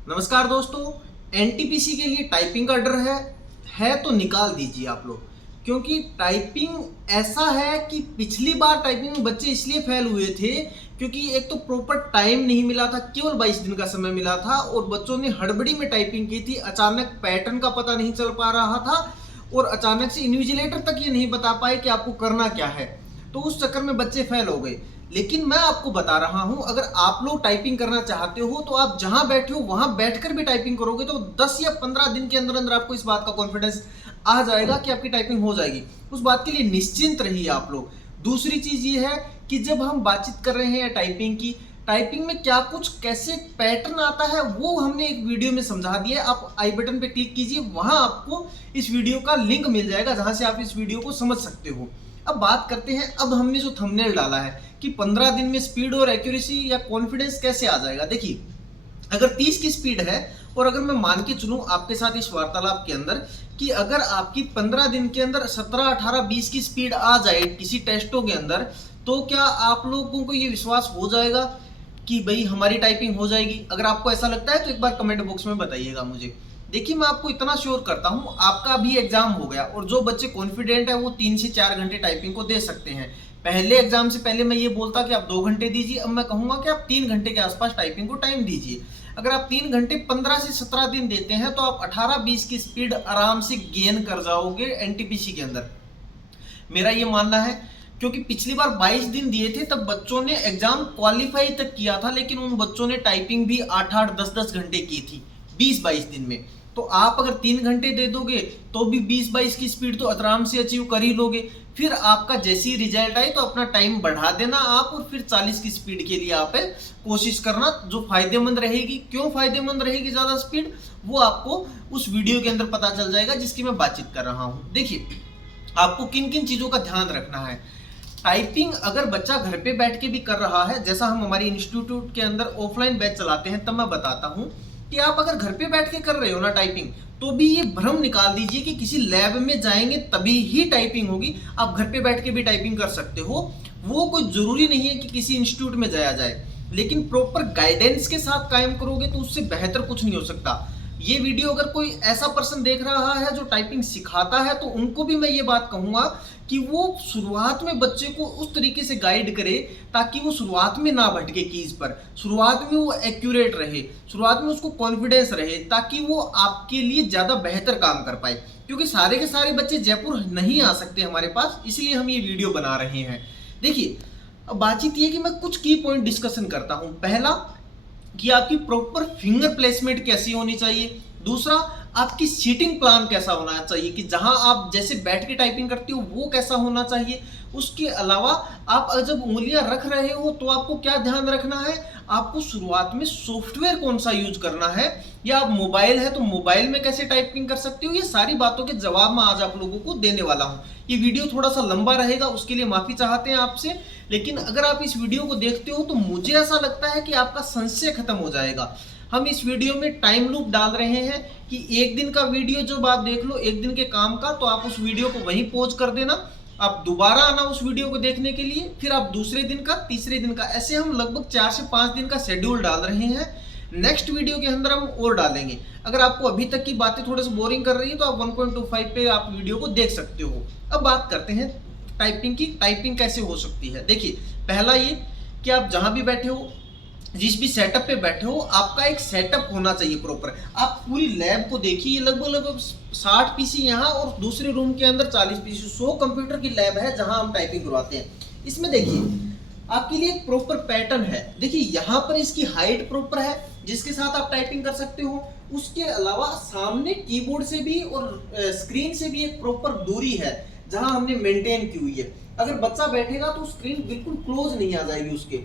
नमस्कार दोस्तों। एनटीपीसी के लिए टाइपिंग का डर है तो निकाल दीजिए आप लोग, क्योंकि टाइपिंग ऐसा है कि पिछली बार टाइपिंग में बच्चे इसलिए फेल हुए थे क्योंकि एक तो प्रॉपर टाइम नहीं मिला था, केवल 22 दिन का समय मिला था और बच्चों ने हड़बड़ी में टाइपिंग की थी। अचानक पैटर्न का पता नहीं चल पा रहा था और अचानक से इन्विजिलेटर तक ये नहीं बता पाए कि आपको करना क्या है, तो उस चक्कर में बच्चे फेल हो गए। लेकिन मैं आपको बता रहा हूं, अगर आप लोग टाइपिंग करना चाहते हो तो आप जहां बैठे हो वहां बैठकर भी टाइपिंग करोगे तो 10 या 15 दिन के अंदर अंदर आपको इस बात का कॉन्फिडेंस आ जाएगा कि आपकी टाइपिंग हो जाएगी। उस बात के लिए निश्चिंत रहिए आप लोग। दूसरी चीज ये है कि जब हम बातचीत कर रहे हैं टाइपिंग में क्या कुछ कैसे पैटर्न आता है वो हमने एक वीडियो में समझा दिया है। आप आई बटन पे क्लिक कीजिए, वहां आपको इस वीडियो का लिंक मिल जाएगा जहां से आप इस वीडियो को समझ सकते हो। अब बात करते हैं, अब हमने जो थंबनेल डाला है कि 15 दिन में स्पीड और एक्यूरेसी या कॉन्फिडेंस कैसे आ जाएगा। देखिए, अगर 30 की स्पीड है और अगर मैं मान के चलूं आपके साथ इस वार्तालाप के अंदर कि अगर आपकी 15 दिन के अंदर 17, 18, 20 की स्पीड आ जाए किसी टेस्टों के अंदर, तो क्या आप लोगों को ये विश्वास हो जाएगा कि भाई हमारी टाइपिंग हो जाएगी? अगर आपको ऐसा लगता है तो एक बार कमेंट बॉक्स में बताइएगा मुझे। देखिए, मैं आपको इतना श्योर करता हूं, आपका अभी एग्जाम हो गया और जो बच्चे कॉन्फिडेंट है वो 3 से 4 घंटे टाइपिंग को दे सकते हैं। पहले एग्जाम से पहले मैं ये बोलता कि आप 2 घंटे दीजिए, अब मैं कहूंगा कि आप 3 घंटे के आसपास टाइपिंग को टाइम दीजिए। अगर आप 3 घंटे 15 से 17 दिन देते हैं तो आप 18-20 की स्पीड आराम से गेन कर जाओगे एनटीपीसी के अंदर, मेरा ये मानना है। क्योंकि पिछली बार 22 दिन दिए थे तब बच्चों ने एग्जाम क्वालिफाई तक किया था, लेकिन उन बच्चों ने टाइपिंग भी 8-8, 10-10 घंटे की थी 20-22 दिन में। तो आप अगर 3 घंटे दे दोगे तो भी 20-22 की स्पीड तो आराम से अचीव कर ही लोगे। फिर आपका जैसी रिजल्ट आए तो अपना टाइम बढ़ा देना आप और फिर 40 की स्पीड के लिए आप कोशिश करना, जो फायदेमंद रहेगी। क्यों फायदेमंद रहेगी ज्यादा स्पीड, वो आपको उस वीडियो के अंदर पता चल जाएगा जिसकी मैं बातचीत कर रहा हूं। देखिए, आपको किन किन चीजों का ध्यान रखना है। टाइपिंग अगर बच्चा घर पे बैठ के भी कर रहा है, जैसा हम हमारी इंस्टीट्यूट के अंदर ऑफलाइन बैच चलाते हैं, तब मैं बताता हूं कि आप अगर घर पे बैठ के कर रहे हो ना टाइपिंग, तो भी ये भ्रम निकाल दीजिए कि किसी लैब में जाएंगे तभी ही टाइपिंग होगी। आप घर पे बैठ के भी टाइपिंग कर सकते हो, वो कोई जरूरी नहीं है कि किसी इंस्टीट्यूट में जाया जाए, लेकिन प्रॉपर गाइडेंस के साथ कायम करोगे तो उससे बेहतर कुछ नहीं हो सकता। ये वीडियो अगर कोई ऐसा पर्सन देख रहा है जो टाइपिंग सिखाता है तो उनको भी मैं ये बात कहूंगा कि वो शुरुआत में बच्चे को उस तरीके से गाइड करे ताकि वो शुरुआत में ना भटके कीज पर, शुरुआत में वो एक्यूरेट रहे, शुरुआत में उसको कॉन्फिडेंस रहे, ताकि वो आपके लिए ज्यादा बेहतर काम कर पाए। क्योंकि सारे के सारे बच्चे जयपुर नहीं आ सकते हमारे पास, इसलिए हम ये वीडियो बना रहे हैं। देखिए, अब बातचीत ये कि मैं कुछ की पॉइंट डिस्कशन करता हूं। पहला, कि आपकी प्रॉपर फिंगर प्लेसमेंट कैसी होनी चाहिए। दूसरा, आपकी सीटिंग प्लान कैसा होना चाहिए कि जहां आप जैसे बैठ के टाइपिंग करते हो वो कैसा होना चाहिए। उसके अलावा आप जब उंगलियां रख रहे हो तो आपको क्या ध्यान रखना है, आपको शुरुआत में सॉफ्टवेयर कौन सा यूज करना है, या आप मोबाइल है तो मोबाइल में कैसे टाइपिंग कर सकते हो। ये सारी बातों के जवाब मैं आज आप लोगों को देने वाला हूं। ये वीडियो थोड़ा सा लंबा रहेगा, उसके लिए माफी चाहते हैं आपसे, लेकिन अगर आप इस वीडियो को देखते हो तो मुझे ऐसा लगता है कि आपका संशय खत्म हो जाएगा। हम इस वीडियो में टाइम लूप डाल रहे हैं कि एक दिन का वीडियो जब आप देख लो एक दिन के काम का, तो आप उस वीडियो को वहीं पॉज कर देना, आप दोबारा आना उस वीडियो को देखने के लिए, फिर आप दूसरे दिन का, तीसरे दिन का, ऐसे हम लगभग 4 से 5 दिन का शेड्यूल डाल रहे हैं। नेक्स्ट वीडियो के अंदर हम और डालेंगे। अगर आपको अभी तक की बातें थोड़े से बोरिंग कर रही है तो आप 1.25 पे आप वीडियो को देख सकते हो। अब बात करते हैं टाइपिंग की, टाइपिंग कैसे हो सकती है। देखिए, पहला ये कि आप जहां भी बैठे हो, जिस भी सेटअप पे बैठे हो, आपका एक सेटअप होना चाहिए प्रॉपर। आप पूरी लैब को देखिए, लगभग 60 पीसी यहाँ और दूसरे रूम के अंदर 40 पीसी, 100 कंप्यूटर की लैब है जहां हम टाइपिंग करवाते हैं। इसमें देखिए, आपके लिए एक प्रॉपर पैटर्न है। देखिए, यहाँ पर इसकी हाइट प्रॉपर है जिसके साथ आप टाइपिंग कर सकते हो। उसके अलावा सामने कीबोर्ड से भी और स्क्रीन से भी एक प्रॉपर दूरी है जहां हमने मेंटेन की हुई है। अगर बच्चा बैठेगा तो स्क्रीन बिल्कुल क्लोज नहीं आ जाएगी उसके।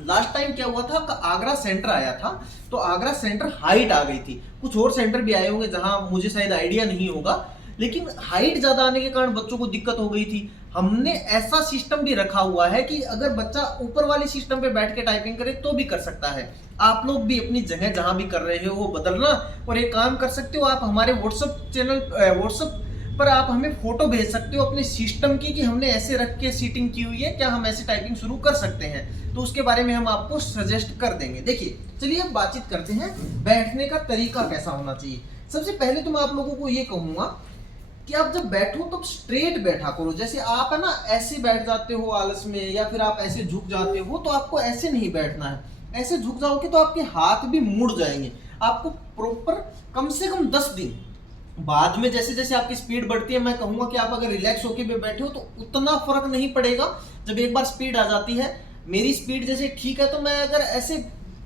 लास्ट टाइम क्या हुआ था, आगरा सेंटर आया था तो आगरा सेंटर हाइट आ गई थी। कुछ और सेंटर भी आए होंगे जहां मुझे शायद आइडिया नहीं होगा, लेकिन हाइट ज्यादा आने के कारण बच्चों को दिक्कत हो गई थी। हमने ऐसा सिस्टम भी रखा हुआ है कि अगर बच्चा ऊपर वाले सिस्टम पे बैठ के टाइपिंग करे तो भी कर सकता है। आप लोग भी अपनी जगह जहां भी कर रहे हो वो बदलना और एक काम कर सकते हो, आप हमारे व्हाट्सएप चैनल, व्हाट्सएप पर आप हमें फोटो भेज सकते हो अपने सिस्टम की कि हमने ऐसे रख के सीटिंग की हुई है, क्या हम ऐसे टाइपिंग शुरू कर सकते हैं, तो उसके बारे में हम आपको सजेस्ट कर देंगे। देखिए चलिए अब बातचीत करते हैं बैठने का तरीका कैसा होना चाहिए। सबसे पहले तो मैं आप लोगों को ये कहूंगा कि आप जब बैठो तब स्ट्रेट बैठा करो। जैसे आप है ना ऐसे बैठ जाते हो आलस में, या फिर आप ऐसे झुक जाते हो, तो आपको ऐसे नहीं बैठना है। ऐसे झुक जाओगे तो आपके हाथ भी मुड़ जाएंगे। आपको प्रॉपर कम से कम 10 दिन बाद में जैसे जैसे आपकी स्पीड बढ़ती है, मैं कहूंगा कि आप अगर रिलैक्स होके भी बैठे हो तो उतना फर्क नहीं पड़ेगा। जब एक बार स्पीड आ जाती है, मेरी स्पीड जैसे ठीक है, तो मैं अगर ऐसे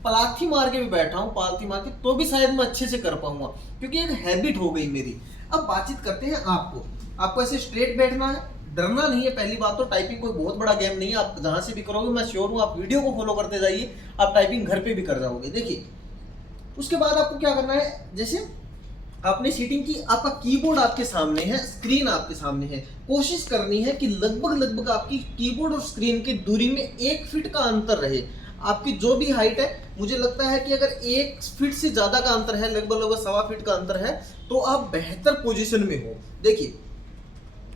पलाथी मार के भी बैठा हूँ, पालथी मार के, तो भी शायद मैं अच्छे से कर पाऊंगा, क्योंकि एक हैबिट हो गई मेरी। अब बातचीत करते हैं आपको ऐसे स्ट्रेट बैठना है, डरना नहीं है। पहली बात तो टाइपिंग कोई बहुत बड़ा गेम नहीं है, आप जहां से भी करोगे मैं श्योर हूं आप वीडियो को फॉलो करते जाइए, आप टाइपिंग घर पे भी कर जाओगे। देखिए उसके बाद आपको क्या करना है, जैसे आपने सीटिंग की, आपका कीबोर्ड आपके सामने है, स्क्रीन आपके सामने है। कोशिश करनी है कि लगभग आपकी कीबोर्ड और स्क्रीन की दूरी में 1 फीट का अंतर रहे। आपकी जो भी हाइट है, मुझे लगता है कि अगर 1 फीट से ज्यादा का अंतर है, लगभग 1.25 फीट का अंतर है, तो आप बेहतर पोजीशन में हो। देखिए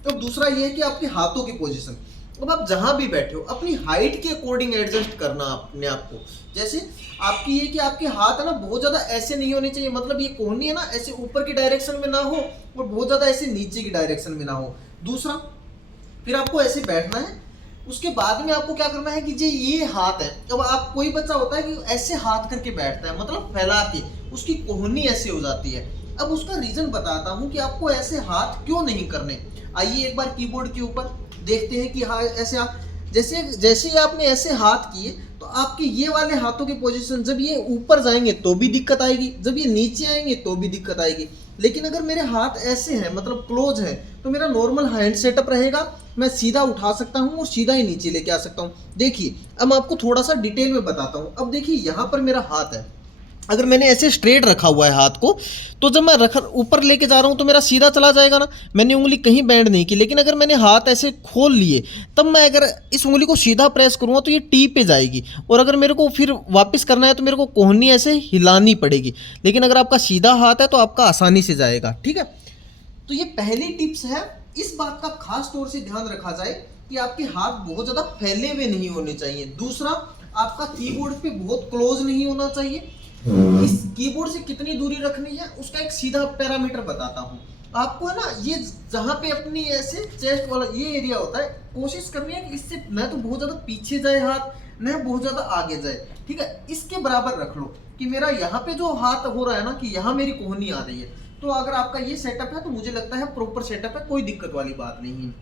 तो दूसरा ये है कि आपके हाथों की पोजीशन, अब आप जहां भी बैठे हो अपनी हाइट के अकॉर्डिंग एडजस्ट करना अपने आप को। जैसे आपकी ये कि आपके हाथ है ना बहुत ज्यादा ऐसे नहीं होने चाहिए, मतलब ये कोहनी है ना ऐसे ऊपर की डायरेक्शन में ना हो और बहुत ज्यादा ऐसे नीचे की डायरेक्शन में ना हो। दूसरा फिर आपको ऐसे बैठना है। उसके बाद में आपको क्या करना है कि ये हाथ है, अब आप कोई बच्चा होता है कि ऐसे हाथ करके बैठता है, मतलब फैला के, उसकी कोहनी ऐसे हो जाती है। अब उसका रीजन बताता हूं कि आपको ऐसे हाथ क्यों नहीं करने। आइए एक बार कीबोर्ड के ऊपर देखते हैं कि हाँ ऐसे आप जैसे जैसे आपने ऐसे हाथ किए तो आपके ये वाले हाथों की पोजीशन, जब ये ऊपर जाएंगे तो भी दिक्कत आएगी, जब ये नीचे आएंगे तो भी दिक्कत आएगी। लेकिन अगर मेरे हाथ ऐसे हैं, मतलब क्लोज है, तो मेरा नॉर्मल हैंड सेटअप रहेगा, मैं सीधा उठा सकता हूँ और सीधा ही नीचे लेके आ सकता हूँ। देखिए अब मैं आपको थोड़ा सा डिटेल में बताता हूँ। अब देखिए यहाँ पर मेरा हाथ है, अगर मैंने ऐसे स्ट्रेट रखा हुआ है हाथ को, तो जब मैं रख ऊपर लेके जा रहा हूँ तो मेरा सीधा चला जाएगा ना, मैंने उंगली कहीं बैंड नहीं की। लेकिन अगर मैंने हाथ ऐसे खोल लिए, तब मैं अगर इस उंगली को सीधा प्रेस करूँगा तो ये टी पे जाएगी, और अगर मेरे को फिर वापस करना है तो मेरे को कोहनी ऐसे हिलानी पड़ेगी। लेकिन अगर आपका सीधा हाथ है तो आपका आसानी से जाएगा। ठीक है, तो ये पहली टिप्स है। इस बात का खास तौर से ध्यान रखा जाए कि आपके हाथ बहुत ज़्यादा फैले हुए नहीं होने चाहिए। दूसरा, आपका कीबोर्ड पे बहुत क्लोज नहीं होना चाहिए। इस कीबोर्ड से कितनी दूरी रखनी है उसका एक सीधा पैरामीटर बताता हूँ आपको, है ना। ये जहाँ पे अपनी ऐसे चेस्ट वाला ये एरिया होता है, कोशिश करनी है कि इससे न तो बहुत ज्यादा पीछे जाए हाथ, न बहुत ज्यादा आगे जाए। ठीक है, इसके बराबर रख लो कि मेरा यहाँ पे जो हाथ हो रहा है ना, कि यहाँ मेरी कोहनी आ रही है। तो अगर आपका ये सेटअप है तो मुझे लगता है प्रॉपर सेटअप है, कोई दिक्कत वाली बात नहीं है।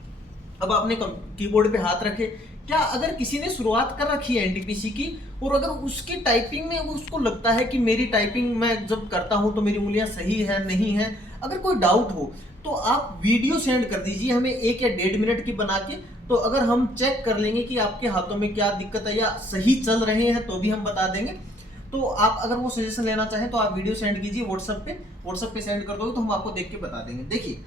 अब आपने कीबोर्ड पे हाथ रखे, क्या अगर किसी ने शुरुआत कर रखी है एनटीपीसी की, और अगर उसकी टाइपिंग में उसको लगता है कि मेरी टाइपिंग मैं जब करता हूं तो मेरी उंगलियां सही है नहीं है, अगर कोई डाउट हो तो आप वीडियो सेंड कर दीजिए हमें 1 या 1.5 मिनट की बना के। तो अगर हम चेक कर लेंगे कि आपके हाथों में क्या दिक्कत है या सही चल रहे हैं तो भी हम बता देंगे। तो आप अगर वो सजेशन लेना चाहें तो आप वीडियो सेंड कीजिए व्हाट्सएप पे सेंड कर दोगे तो हम आपको देख के बता देंगे। देखिए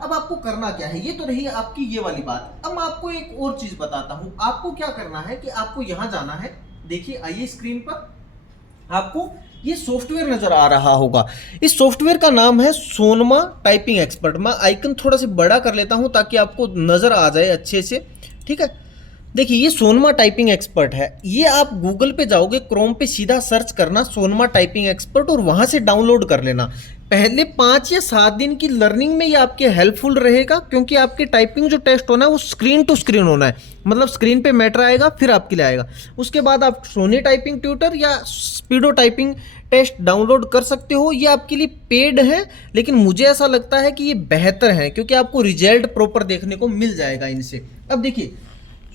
अब आपको करना क्या है, ये तो रही आपकी ये वाली बात। अब मैं आपको एक और चीज बताता हूं। आपको क्या करना है कि आपको यहां जाना है। देखिए आइए स्क्रीन पर, आपको ये सॉफ्टवेयर नजर आ रहा होगा। इस सॉफ्टवेयर का नाम है सोनमा टाइपिंग एक्सपर्ट। मैं आइकन थोड़ा सा बड़ा कर लेता हूं ताकि आपको नजर आ जाए अच्छे से। ठीक है, देखिए ये सोनमा टाइपिंग एक्सपर्ट है। ये आप गूगल पे जाओगे, क्रोम पे सीधा सर्च करना सोनमा टाइपिंग एक्सपर्ट और वहां से डाउनलोड कर लेना। पहले 5 या 7 दिन की लर्निंग में ये आपके हेल्पफुल रहेगा, क्योंकि आपके टाइपिंग जो टेस्ट होना है वो स्क्रीन टू स्क्रीन होना है, मतलब स्क्रीन पे मैटर आएगा फिर आपके लिए आएगा। उसके बाद आप सोनी टाइपिंग ट्यूटर या स्पीडो टाइपिंग टेस्ट डाउनलोड कर सकते हो। ये आपके लिए पेड है, लेकिन मुझे ऐसा लगता है कि ये बेहतर है, क्योंकि आपको रिजल्ट प्रॉपर देखने को मिल जाएगा इनसे। अब देखिए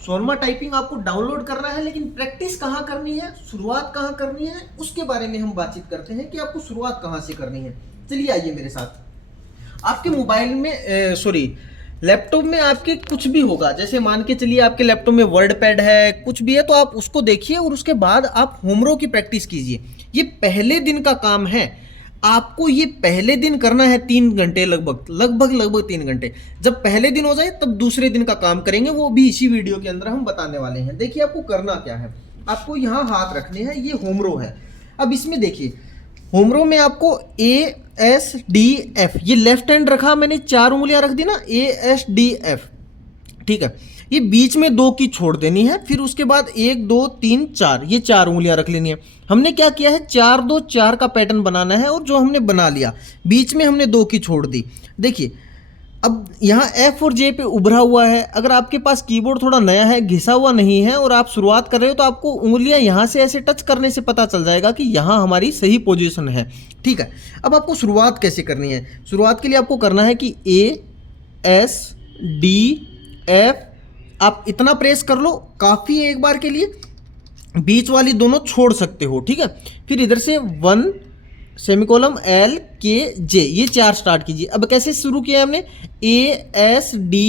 सोनमा टाइपिंग आपको डाउनलोड करना है, लेकिन प्रैक्टिस कहाँ करनी है, शुरुआत कहाँ करनी है, उसके बारे में हम बातचीत करते हैं कि आपको शुरुआत कहाँ से करनी है। चलिए आइए मेरे साथ। आपके मोबाइल में लैपटॉप में आपके कुछ भी होगा, जैसे मान के चलिए आपके लैपटॉप में वर्ड पैड है, कुछ भी है, तो आप उसको देखिए और उसके बाद आप होमरो की प्रैक्टिस कीजिए। ये पहले दिन का काम है, आपको ये पहले दिन करना है 3 घंटे, लगभग 3 घंटे। जब पहले दिन हो जाए तब दूसरे दिन का काम करेंगे, वो भी इसी वीडियो के अंदर हम बताने वाले हैं। देखिए आपको करना क्या है, आपको यहाँ हाथ रखने हैं, ये होमरो है। अब इसमें देखिए होमरो में आपको ए एस डी एफ, ये लेफ्ट हैंड रखा मैंने, 4 उंगलियां रख दी ना, ए एस डी एफ, ठीक है। ये बीच में 2 की छोड़ देनी है, फिर उसके बाद 1 2 3 4, ये 4 उंगलियां रख लेनी है। हमने क्या किया है, 4 2 4 का पैटर्न बनाना है, और जो हमने बना लिया बीच में हमने 2 की छोड़ दी। देखिए अब यहाँ F और J पे उभरा हुआ है। अगर आपके पास कीबोर्ड थोड़ा नया है, घिसा हुआ नहीं है, और आप शुरुआत कर रहे हो, तो आपको उंगलियां यहाँ से ऐसे टच करने से पता चल जाएगा कि यहाँ हमारी सही पोजीशन है, ठीक है। अब आपको शुरुआत कैसे करनी है, शुरुआत के लिए आपको करना है कि A S D F, आप इतना प्रेस कर लो, काफ़ी है एक बार के लिए, बीच वाली दोनों छोड़ सकते हो, ठीक है। फिर इधर से 1 सेमिकोलम L K J, ये 4 स्टार्ट कीजिए। अब कैसे शुरू किया हमने, A S D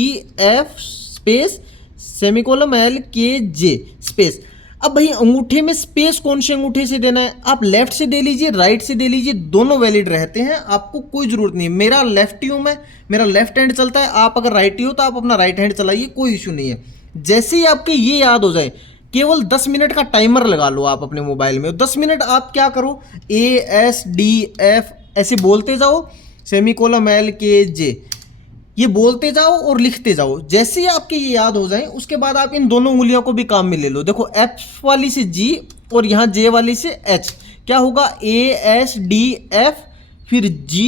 F space semicolon L K J space. अब भाई अंगूठे में स्पेस कौन से अंगूठे से देना है, आप लेफ्ट से दे लीजिए, राइट से दे लीजिए, दोनों वैलिड रहते हैं, आपको कोई ज़रूरत नहीं है। मेरा लेफ्ट हूँ मैं, मेरा लेफ्ट हैंड चलता है, आप अगर राइट हो तो आप अपना राइट हैंड चलाइए, कोई इशू नहीं है। जैसे ही आपके ये याद हो जाए, केवल 10 मिनट का टाइमर लगा लो आप अपने मोबाइल में। 10 मिनट आप क्या करो, ASDF ऐसे बोलते जाओ, सेमिकोलम LKJ ये बोलते जाओ और लिखते जाओ। जैसे ही आपके ये याद हो जाए, उसके बाद आप इन दोनों उंगलियों को भी काम में ले लो। देखो F वाली से G और यहाँ J वाली से H, क्या होगा, ASDF फिर G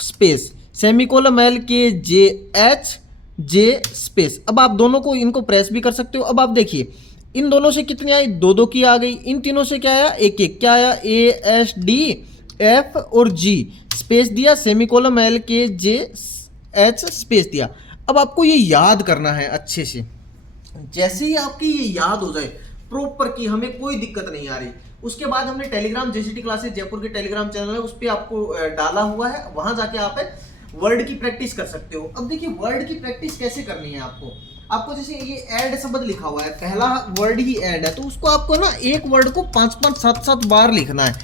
space semicolon LKJH J space. अब आप दोनों को इनको प्रेस भी कर सकते हो। अब आप देखिए इन दोनों से कितनी आई, 2 2 की आ गई, इन तीनों से क्या आया, 1 1, क्या आया, ASDF और G स्पेस दिया, सेमिकोलम LKJH स्पेस दिया। अब आपको ये याद करना है अच्छे से। जैसे ही आपकी ये याद हो जाए प्रॉपर की, हमें कोई दिक्कत नहीं आ रही, उसके बाद हमने टेलीग्राम JCT क्लासेस जयपुर के टेलीग्राम चैनल है, उस पर आपको डाला हुआ है, वहां जाके आप वर्ड की प्रैक्टिस कर सकते हो। अब देखिए वर्ड की प्रैक्टिस कैसे करनी है आपको जैसे ये ऐड शब्द लिखा हुआ है, पहला वर्ड ही ऐड है, तो उसको आपको ना एक वर्ड को 5 5 7 7 बार लिखना है।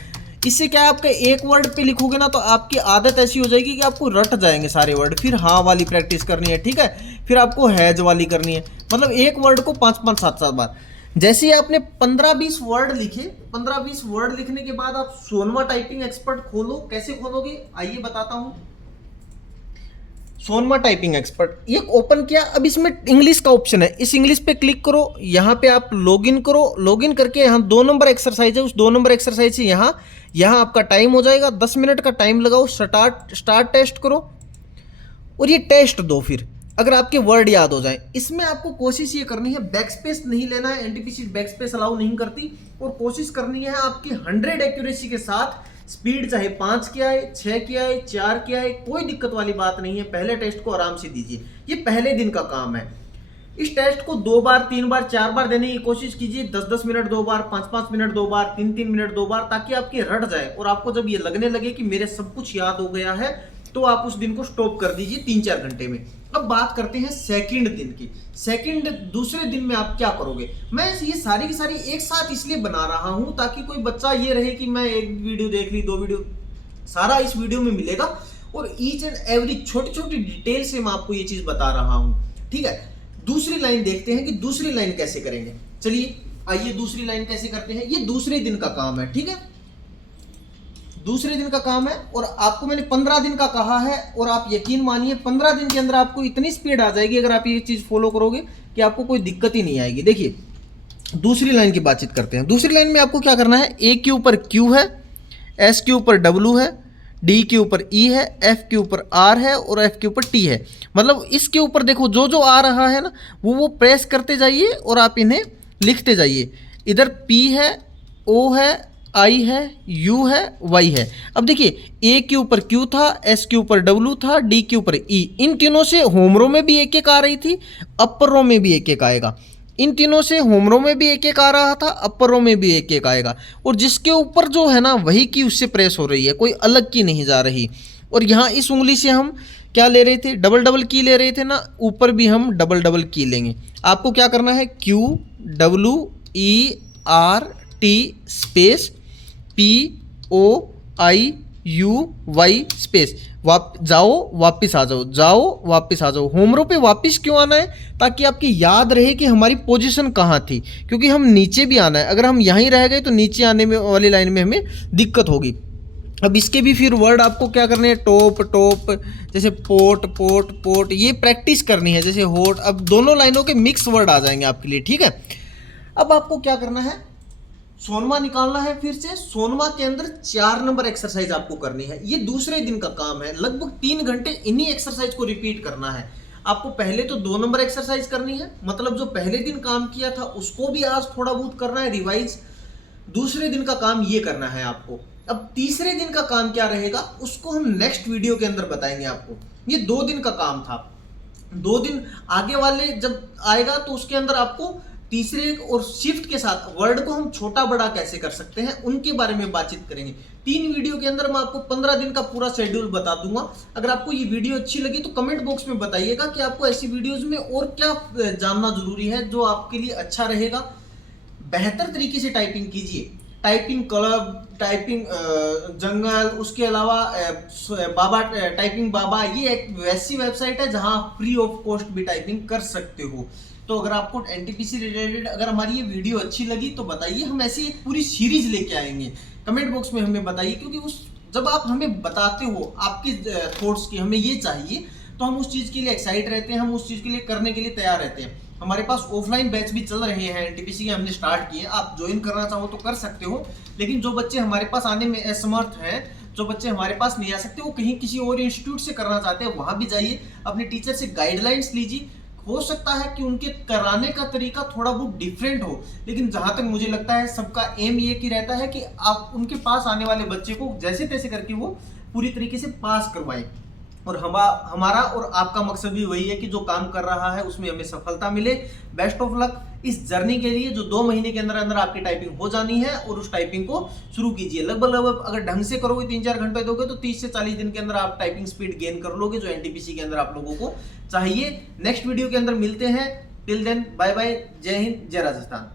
इससे क्या है, आपके एक वर्ड पे लिखोगे ना तो आपकी आदत ऐसी हो जाएगी कि आपको रट जाएंगे सारे वर्ड। फिर हाँ वाली प्रैक्टिस करनी है, ठीक है, फिर आपको हैज वाली करनी है, मतलब एक वर्ड को 5 5 7 7 बार। जैसे ही आपने 15-20 वर्ड लिखे, 15-20 वर्ड लिखने के बाद आप सोनवा टाइपिंग एक्सपर्ट खोलो। कैसे खोलोगे आइए बताता हूँ। सोनमा टाइपिंग एक्सपर्ट ये ओपन किया, अब इसमें इंग्लिश का ऑप्शन है, इस इंग्लिश पे क्लिक करो, यहाँ पे आप लॉगिन करो। लॉगिन करके यहाँ 2 नंबर एक्सरसाइज है, उस 2 नंबर एक्सरसाइज से यहाँ आपका टाइम हो जाएगा, 10 मिनट का टाइम लगाओ, स्टार्ट टेस्ट करो और ये टेस्ट दो। फिर अगर आपके वर्ड याद हो जाए, इसमें आपको कोशिश ये करनी है, बैक स्पेस नहीं लेना है, NTPC बैक स्पेस अलाउ नहीं करती, और कोशिश करनी है आपकी 100 एक्यूरेसी के साथ। स्पीड चाहे 5 की आए, 6 की आए, 4 की आए, कोई दिक्कत वाली बात नहीं है। पहले टेस्ट को आराम से दीजिए, ये पहले दिन का काम है। इस टेस्ट को 2 बार 3 बार 4 बार देने की कोशिश कीजिए, 10-10 मिनट 2 बार, 5-5 मिनट 2 बार, 3-3 मिनट 2 बार, ताकि आपकी रट जाए। और आपको जब ये लगने लगे कि मेरे सब कुछ याद हो गया है, तो आप उस दिन को स्टॉप कर दीजिए 3-4 घंटे में। अब बात करते हैं सेकंड दिन की। दूसरे दिन में आप क्या करोगे। मैं ये सारी की सारी एक साथ इसलिए बना रहा हूं ताकि कोई बच्चा ये रहे कि मैं एक वीडियो देख ली, 2 वीडियो, सारा इस वीडियो में मिलेगा, और ईच एंड एवरी छोटी छोटी डिटेल से मैं आपको ये चीज बता रहा हूं, ठीक है। दूसरी लाइन देखते हैं कि दूसरी लाइन कैसे करेंगे। चलिए आइए दूसरी लाइन कैसे करते हैं। ये दूसरे दिन का काम है, ठीक है, दूसरे दिन का काम है। और आपको मैंने 15 दिन का कहा है, और आप यकीन मानिए 15 दिन के अंदर आपको इतनी स्पीड आ जाएगी अगर आप ये चीज़ फॉलो करोगे कि आपको कोई दिक्कत ही नहीं आएगी। देखिए दूसरी लाइन की बातचीत करते हैं। दूसरी लाइन में आपको क्या करना है, ए के ऊपर Q है, S के ऊपर W है, D के ऊपर E है, F के ऊपर R है और F के ऊपर T है। मतलब इसके ऊपर देखो जो जो आ रहा है ना, वो प्रेस करते जाइए और आप इन्हें लिखते जाइए। इधर P है, O है, I है, U है, Y है। अब देखिए A के ऊपर Q था, S के ऊपर W था, D के ऊपर E। इन तीनों से होम रो में भी एक एक आ रही थी, अपर रो में भी एक एक आएगा। इन तीनों से होम रो में भी एक एक आ रहा था, अपर रो में भी एक एक आएगा। और जिसके ऊपर जो है ना वही की उससे प्रेस हो रही है, कोई अलग की नहीं जा रही। और यहाँ इस उंगली से हम क्या ले रहे थे, डबल डबल की ले रहे थे ना, ऊपर भी हम डबल डबल की लेंगे। आपको क्या करना है, QWERT स्पेस POIUY स्पेस, जाओ वापस आ जाओ, जाओ वापस आ जाओ। होम रो पे वापस क्यों आना है, ताकि आपकी याद रहे कि हमारी पोजीशन कहाँ थी, क्योंकि हम नीचे भी आना है। अगर हम यहीं रह गए तो नीचे आने में वाली लाइन में हमें दिक्कत होगी। अब इसके भी फिर वर्ड आपको क्या करने हैं, टॉप टॉप, जैसे पोट पोट पोट, ये प्रैक्टिस करनी है, जैसे होट। अब दोनों लाइनों के मिक्स वर्ड आ जाएंगे आपके लिए, ठीक है। अब आपको क्या करना है, सोनमा निकालना है। फिर से सोनमा के अंदर 4 नंबर एक्सरसाइज आपको करनी है। ये दूसरे दिन का काम है, लगभग 3 घंटे इन्हीं एक्सरसाइज को रिपीट करना है आपको। पहले तो 2 नंबर एक्सरसाइज करनी है, मतलब जो पहले दिन काम किया था उसको भी आज थोड़ा बहुत करना है रिवाइज। दूसरे दिन का काम ये करना है आपको। अब तीसरे दिन का काम क्या रहेगा उसको हम नेक्स्ट वीडियो के अंदर बताएंगे आपको। ये 2 दिन का काम था। 2 दिन आगे वाले जब आएगा तो उसके अंदर आपको तीसरे और शिफ्ट के साथ वर्ड को हम छोटा बड़ा कैसे कर सकते हैं उनके बारे में बातचीत करेंगे। 3 वीडियो के अंदर मैं आपको 15 दिन का पूरा शेड्यूल बता दूंगा। अगर आपको ये वीडियो अच्छी लगी तो कमेंट बॉक्स में बताइएगा कि आपको ऐसी वीडियोस में और क्या जानना जरूरी है जो आपके लिए अच्छा रहेगा। बेहतर तरीके से टाइपिंग कीजिए। टाइपिंग क्लब, टाइपिंग जंगल, उसके अलावा बाबा टाइपिंग बाबा, ये एक वैसी वेबसाइट है जहां फ्री ऑफ कॉस्ट भी टाइपिंग कर सकते हो। तो अगर आपको एनटीपीसी रिलेटेड अगर हमारी ये वीडियो अच्छी लगी तो बताइए, हम ऐसी एक पूरी सीरीज लेके आएंगे। कमेंट बॉक्स में हमें बताइए, क्योंकि उस जब आप हमें बताते हो आपके थॉट्स की हमें ये चाहिए तो हम उस चीज़ के लिए एक्साइट रहते हैं, हम उस चीज़ के लिए करने के लिए तैयार रहते हैं। हमारे पास ऑफलाइन बैच भी चल रहे हैं एनटीपीसी के, हमने स्टार्ट किए, आप ज्वाइन करना चाहो तो कर सकते हो। लेकिन जो बच्चे हमारे पास आने में असमर्थ हैं, जो बच्चे हमारे पास नहीं आ सकते, वो कहीं किसी और इंस्टीट्यूट से करना चाहते हैं, वहां भी जाइए, अपने टीचर से गाइडलाइंस लीजिए। हो सकता है कि उनके कराने का तरीका थोड़ा बहुत डिफरेंट हो, लेकिन जहां तक मुझे लगता है सबका एम ये की रहता है कि आप उनके पास आने वाले बच्चे को जैसे तैसे करके वो पूरी तरीके से पास करवाएं। और हमारा और आपका मकसद भी वही है कि जो काम कर रहा है उसमें हमें सफलता मिले। बेस्ट ऑफ लक इस जर्नी के लिए, जो 2 महीने के अंदर अंदर आपकी टाइपिंग हो जानी है। और उस टाइपिंग को शुरू कीजिए। लगभग अगर ढंग से करोगे, 3-4 घंटे दोगे तो 30 से 40 दिन के अंदर आप टाइपिंग स्पीड गेन कर लोगे, जो एनटीपीसी के अंदर आप लोगों को चाहिए। नेक्स्ट वीडियो के अंदर मिलते हैं। टिल देन बाय बाय, जय हिंद, जय राजस्थान।